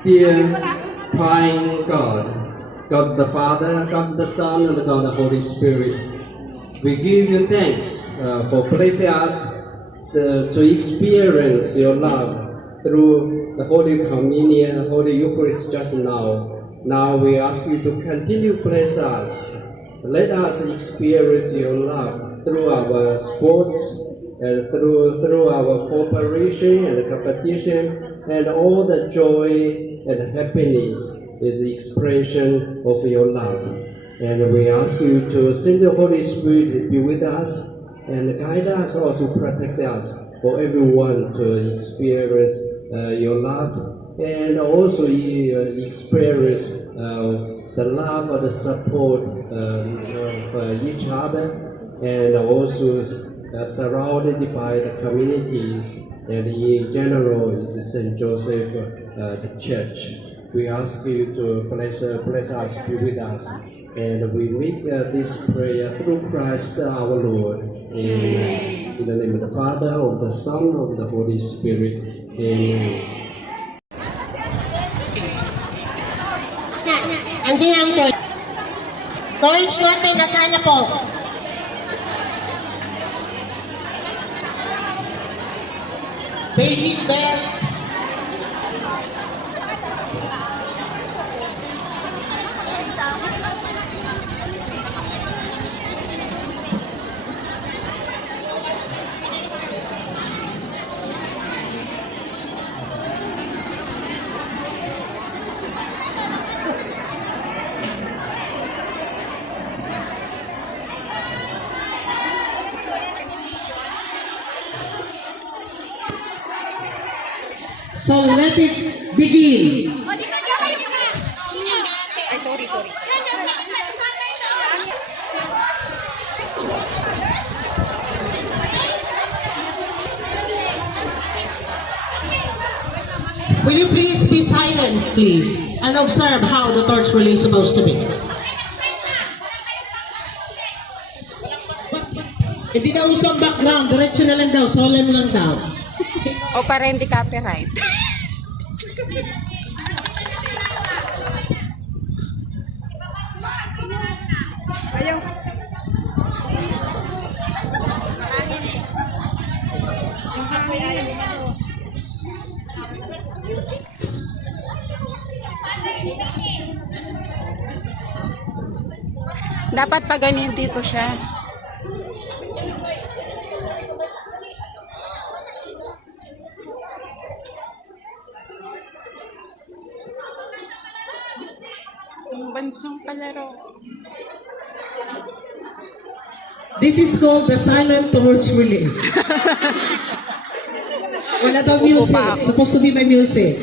Dear kind God, God the Father, God the Son, and God the Holy Spirit, we give you thanks for placing us to experience your love through the Holy Communion, Holy Eucharist just now. Now we ask you to continue to bless us. Let us experience your love through our sports, and through our cooperation and competition, and all the joy and happiness is the expression of your love. And we ask you to send the Holy Spirit to be with us and guide us, also protect us, for everyone to experience your love, and also experience the love and the support of each other, and also surrounded by the communities, and in general is the St. Joseph the Church. We ask you to bless us, be with us, and we make this prayer through Christ our Lord. Amen. In the name of the Father, of the Son, of the Holy Spirit. Amen. Andiyan ang torch. Torch natin, nasaan na po? Beijing Bell. So let it begin. Ay, sorry. Will you please be silent, please, and observe how the torch relay is supposed to be? Hindi daw usang background, diretso na lang daw, solemn lang daw. O para hindi copyright. Ayaw. Dapat pa ganyan dito siya. Bansang palaro. This is called the silent torch relay. Wala daw music. Supposed to be my music.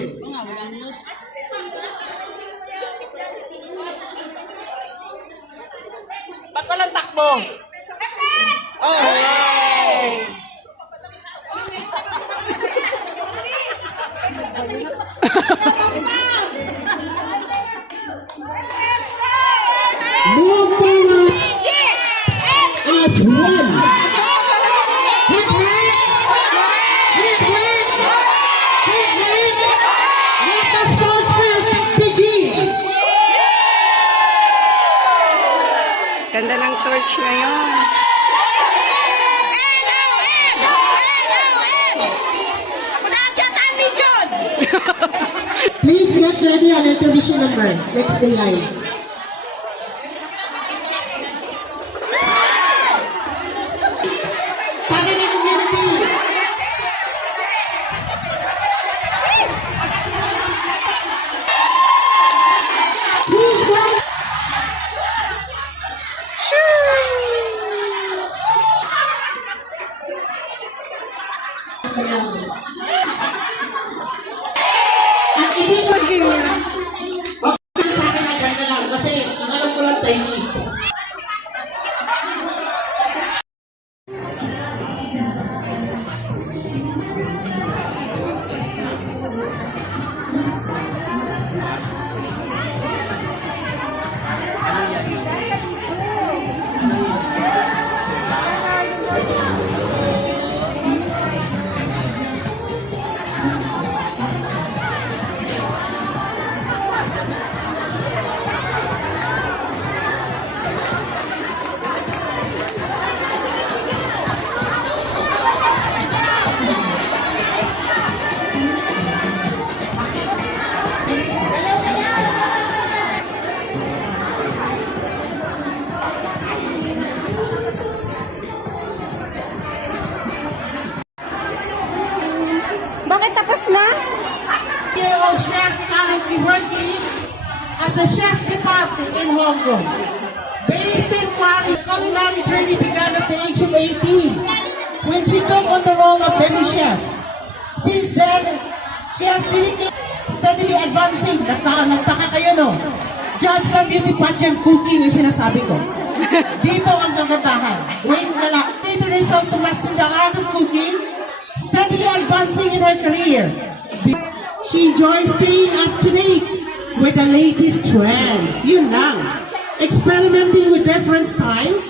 Ba't walang takbo? Oh, hey! Move forward as one. Hit hand. Let the sports fest begin. Ganda ng torch ngayon. Please get ready on intermission number. Next in line. Saturday community. Who's ready? At hindi ko Ganyan. sa akin na ganda lang kasi ang alam ko lang Tai Chi. chef currently working as a chef de partie in Hong Kong. Based in Paris, culinary journey began at the age of 18 when she took on the role of demi chef. Since then, she has steadily advancing. Nagtaka kayo, no? Judge ng beauty pageant cooking yung sinasabi ko. Dito ang kagandahan. When later resolved to master the art of cooking, steadily advancing in her career. She enjoys staying up to date with the latest trends. Yun lang. Experimenting with different styles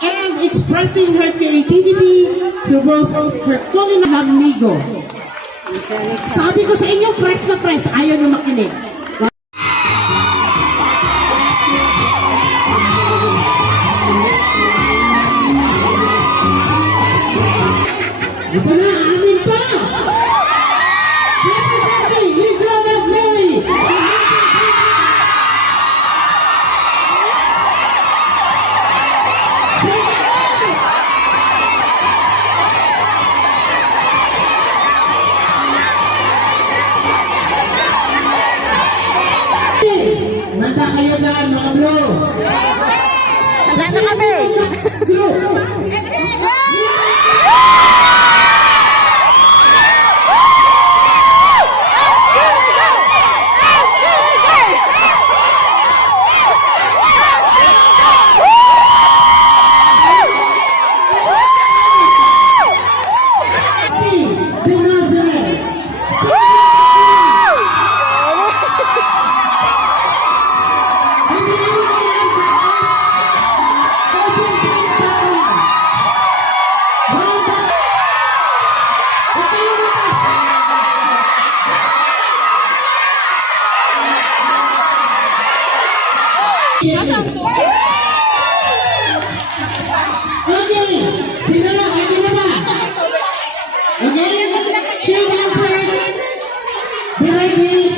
and expressing her creativity through both of her culinary amigo. Sabi ko sa inyo, press na press, ayaw na makinig. Ito na, amin pa! Happy birthday, Lidra Mary! Manda kayo dyan, mga bro! Handa na kami! Bro! Okay, sino na? Okay na ba? Okay? Cheer dancers, be ready.